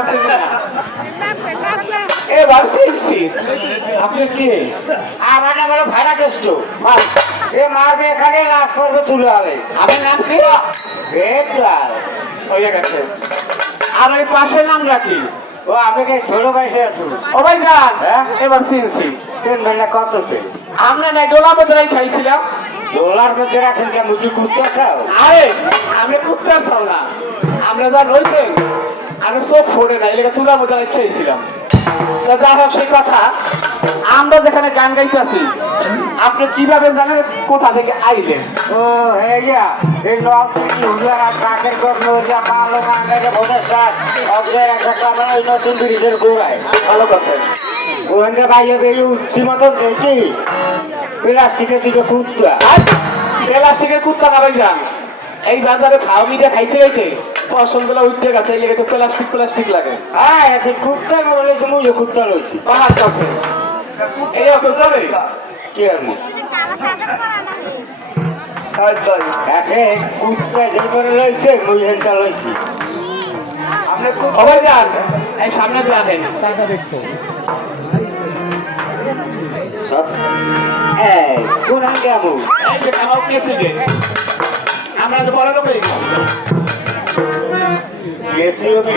আছেন না এবার চিনছি আপনি কে আমার নাম হলো ভাড়া কেষ্ট এ মারবে এখানে লাভ করবে তুলে হবে আপনার নাম কি বেদলাল হয়ে গেছে আর ওই পাশের নামটা কি ও আপনাকে ছোট বয়সে আছো ও ভাই যান হ্যাঁ? এবার চিনছি তিন বেলা কত পে আমরা নাই ডোলা বদলাই খাইছিলাম ডলার মধ্যে রাখেন কেন মুখে কুত্তা খাও আরে আমি কুত্তা চাও না আমরা যা রয়েছে আমি চোখ ফোড়ে না এলাকা তুলা বদলাই খেয়েছিলাম তা যা হোক সেই কথা আমরা যেখানে গান গাইতেছি আপনি কিভাবে জানেন কোথা থেকে আইলেন ও হয়ে গিয়া এই নল থেকে হুলার আর কাকের গর্ণ যা পালো মাঙ্গাকে ভোটের সাথ অগ্রের একটা কামড়া ওই নতুন ব্রিজের গোড়ায় ভালো কথা ওখানকে বাইরে বেরিয়ে উঠছি মতন দেখি প্লাস্টিকের দিকে কুত্তা আর প্লাস্টিকের কুত্তা না ভাই যান এই বাজারে খাও মিটে খাইতে খাইতে ফসল গুলো উঠতে গেছে এই লেগে প্লাস্টিক প্লাস্টিক লাগে হ্যাঁ এখন কুত্তা মরলে তুমি কুত্তা রয়েছি পাহাড় কাছে এই অটো চলে কি আর এখন কুত্তা যে করে রয়েছে মুইহেনটা রয়েছি আপনি খবর যান এই সামনে দিয়ে আসেন কোন কেমন এই যে কামাও পেয়েছে যে আমরা তো বড় লোক হয়ে গেছি গেছি ওকে